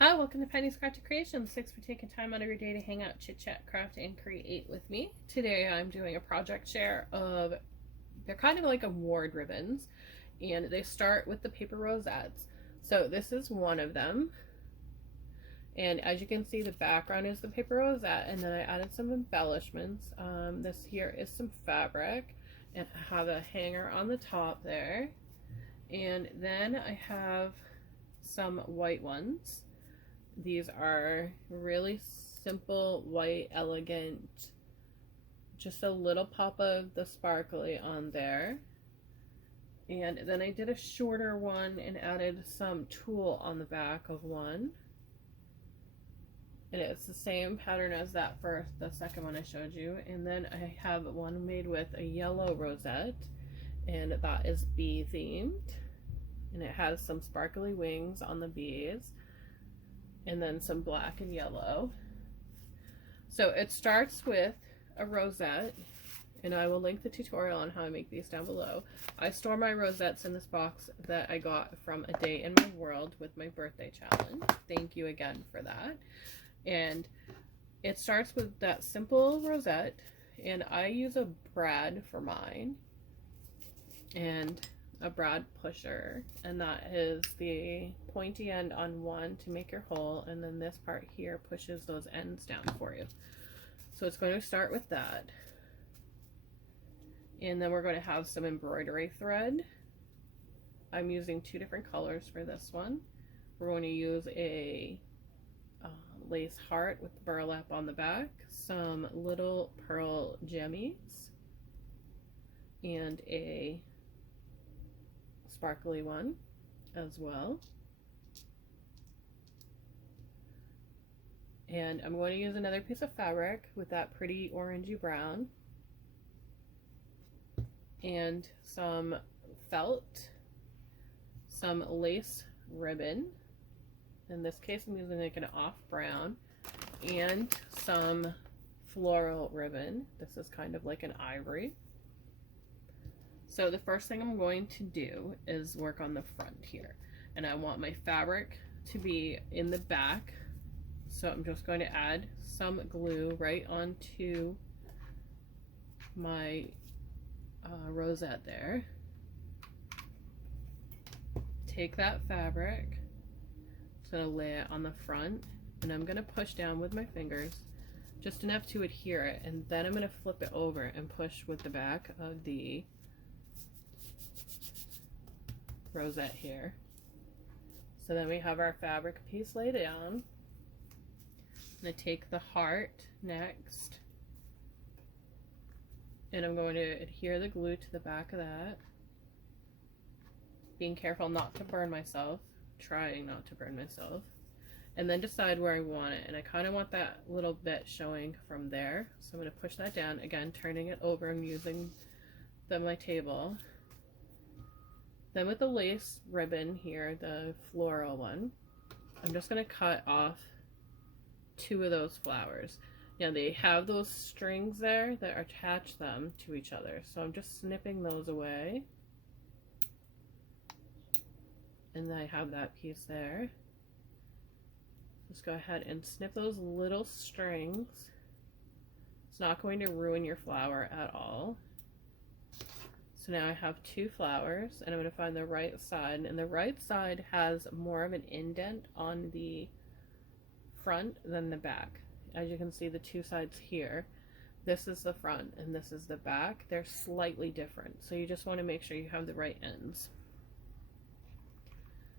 Hi, welcome to Penny's Crafted Creations. Thanks for taking time out of your day to hang out, chit chat, craft, and create with me. Today I'm doing a project share of, they're kind of like award ribbons, and they start with the paper rosettes. So this is one of them. And as you can see, the background is the paper rosette, and then I added some embellishments. This here is some fabric, and I have a hanger on the top there. And then I have some white ones. These are really simple, white, elegant, just a little pop of the sparkly on there. And then I did a shorter one and added some tulle on the back of one. And it's the same pattern as that for the second one I showed you. And then I have one made with a yellow rosette, and that is bee themed. And it has some sparkly wings on the bees, and then some black and yellow. So it starts with a rosette, and I will link the tutorial on how I make these down below. I store my rosettes in this box that I got from A Day in My World with my birthday challenge. Thank you again for that. And it starts with that simple rosette, and I use a brad for mine, and a brad pusher, and that is the pointy end on one to make your hole, and then this part here pushes those ends down for you. So it's going to start with that, and then we're going to have some embroidery thread. I'm using two different colors for this one. We're going to use a lace heart with burlap on the back, some little pearl jemmies, and a sparkly one as well. And I'm going to use another piece of fabric with that pretty orangey brown, and some felt, some lace ribbon. In this case I'm using like an off brown, and some floral ribbon. This is kind of like an ivory. So the first thing I'm going to do is work on the front here, and I want my fabric to be in the back. So I'm just going to add some glue right onto my rosette there. Take that fabric, just going to lay it on the front, and I'm going to push down with my fingers just enough to adhere it, and then I'm going to flip it over and push with the back of the rosette here. So then we have our fabric piece laid down. I'm going to take the heart next, and I'm going to adhere the glue to the back of that, being careful not to burn myself, trying not to burn myself, and then decide where I want it. And I kind of want that little bit showing from there, so I'm going to push that down, again turning it over and using my table. Then with the lace ribbon here, the floral one, I'm just going to cut off two of those flowers. Now they have those strings there that attach them to each other, so I'm just snipping those away. And then I have that piece there. Just go ahead and snip those little strings. It's not going to ruin your flower at all. So now I have two flowers, and I'm going to find the right side, and the right side has more of an indent on the front than the back. As you can see, the two sides here, this is the front and this is the back. They're slightly different, so you just want to make sure you have the right ends.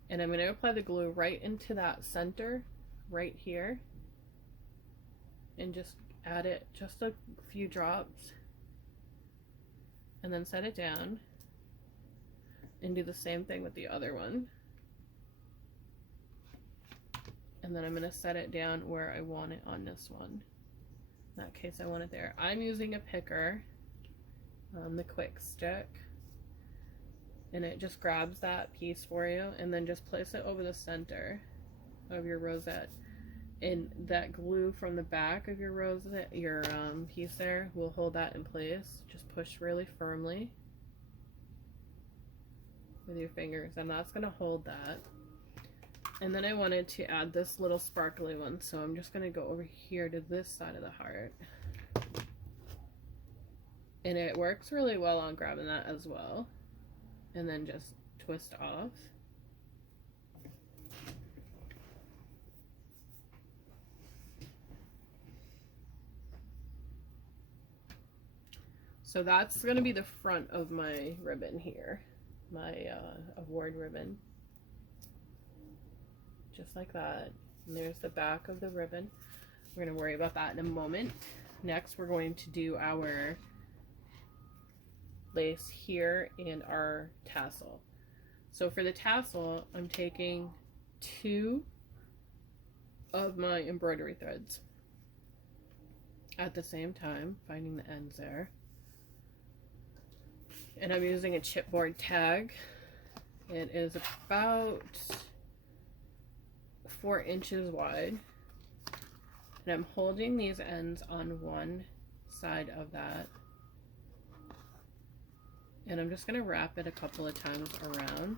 And I'm going to apply the glue right into that center right here, and just add it just a few drops, and then set it down and do the same thing with the other one. And then I'm going to set it down where I want it on this one. In that case, I want it there. I'm using a picker, the quick stick, and it just grabs that piece for you, and then just place it over the center of your rosette. And that glue from the back of your rosette, your piece there, will hold that in place. Just push really firmly with your fingers, and that's going to hold that. And then I wanted to add this little sparkly one, so I'm just going to go over here to this side of the heart. And it works really well on grabbing that as well. And then just twist off. So that's going to be the front of my ribbon here, my award ribbon. Just like that. And there's the back of the ribbon. We're going to worry about that in a moment. Next, we're going to do our lace here and our tassel. So for the tassel, I'm taking 2 of my embroidery threads at the same time, finding the ends there. And I'm using a chipboard tag. It is about 4 inches wide. And I'm holding these ends on one side of that. And I'm just going to wrap it a couple of times around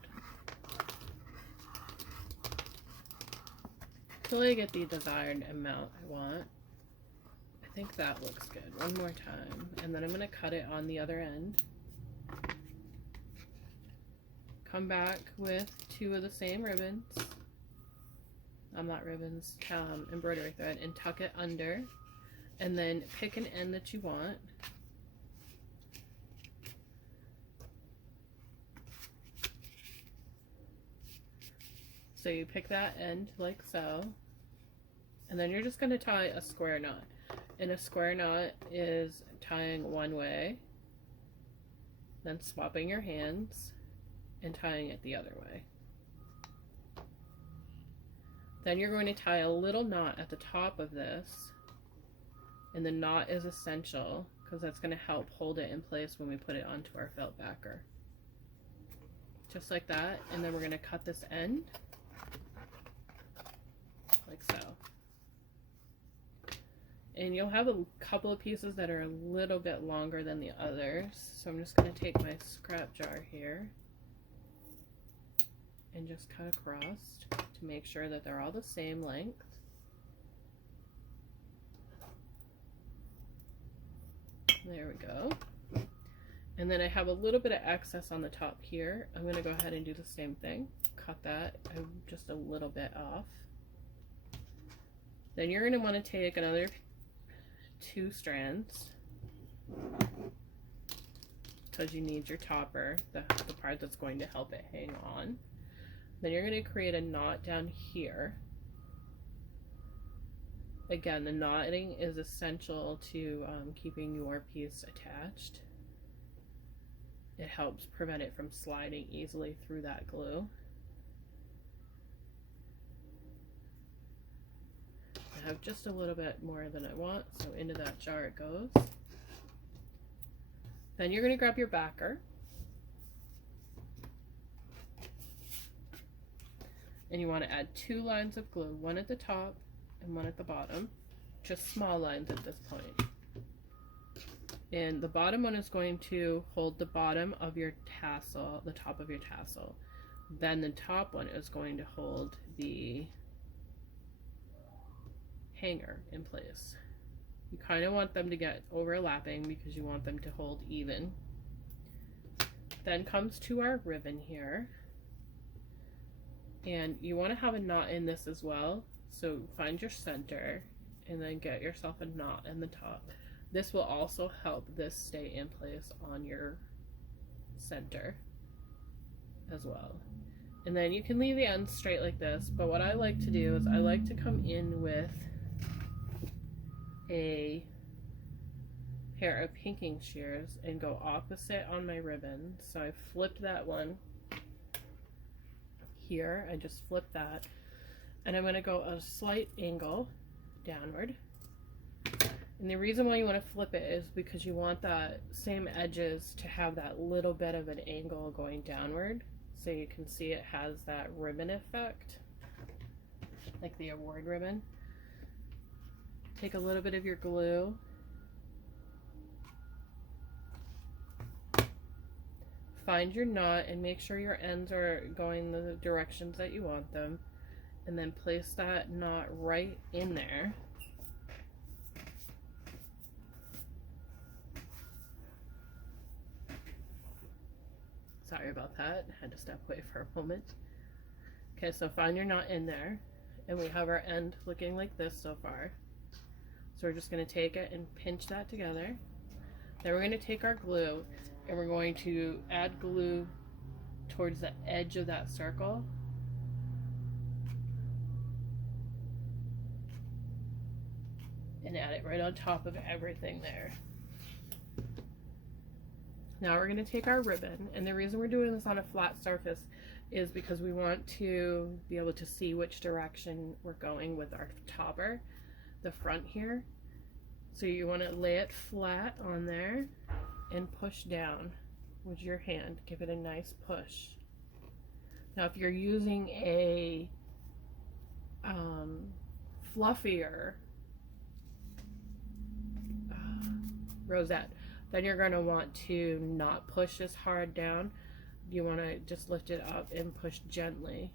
till I get the desired amount I want. I think that looks good. One more time. And then I'm going to cut it on the other end. Come back with 2 of the same ribbons. Not ribbons, embroidery thread, and tuck it under. And then pick an end that you want. So you pick that end like so, and then you're just going to tie a square knot. And a square knot is tying one way, then swapping your hands and tying it the other way. Then you're going to tie a little knot at the top of this, and the knot is essential because that's going to help hold it in place when we put it onto our felt backer. Just like that, and then we're going to cut this end like so. And you'll have a couple of pieces that are a little bit longer than the others. So I'm just going to take my scrap jar here and just cut across to make sure that they're all the same length. There we go. And then I have a little bit of excess on the top here. I'm going to go ahead and do the same thing. Cut that just a little bit off. Then you're going to want to take another 2 strands because you need your topper, the part that's going to help it hang on. Then you're going to create a knot down here. Again, the knotting is essential to keeping your piece attached. It helps prevent it from sliding easily through that glue. I have just a little bit more than I want, so into that jar it goes. Then you're going to grab your backer. And you want to add 2 lines of glue, one at the top and one at the bottom. Just small lines at this point. And the bottom one is going to hold the bottom of your tassel, the top of your tassel. Then the top one is going to hold the hanger in place. You kind of want them to get overlapping because you want them to hold even. Then comes to our ribbon here. And you want to have a knot in this as well. So find your center and then get yourself a knot in the top. This will also help this stay in place on your center as well. And then you can leave the ends straight like this, but what I like to do is I like to come in with a pair of pinking shears and go opposite on my ribbon. So I flipped that one here. I just flipped that, and I'm going to go a slight angle downward. And the reason why you want to flip it is because you want that same edges to have that little bit of an angle going downward, so you can see it has that ribbon effect, like the award ribbon. Take a little bit of your glue, find your knot and make sure your ends are going the directions that you want them, and then place that knot right in there. Sorry about that, I had to step away for a moment. Okay, so find your knot in there, and we have our end looking like this so far. So we're just going to take it and pinch that together. Then we're going to take our glue and we're going to add glue towards the edge of that circle. And add it right on top of everything there. Now we're going to take our ribbon, and the reason we're doing this on a flat surface is because we want to be able to see which direction we're going with our topper, the front here. So you want to lay it flat on there and push down with your hand. Give it a nice push. Now if you're using a fluffier rosette, then you're going to want to not push as hard down. You want to just lift it up and push gently.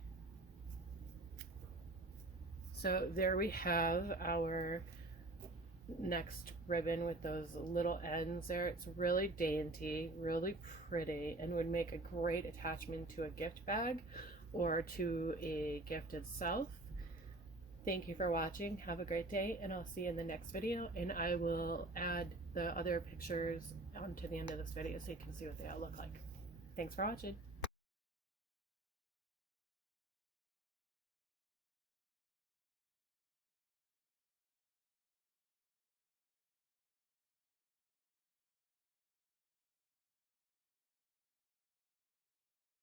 So there we have our next ribbon with those little ends there. It's really dainty, really pretty, and would make a great attachment to a gift bag or to a gift itself. Thank you for watching. Have a great day, and I'll see you in the next video, and I will add the other pictures onto the end of this video so you can see what they all look like. Thanks for watching.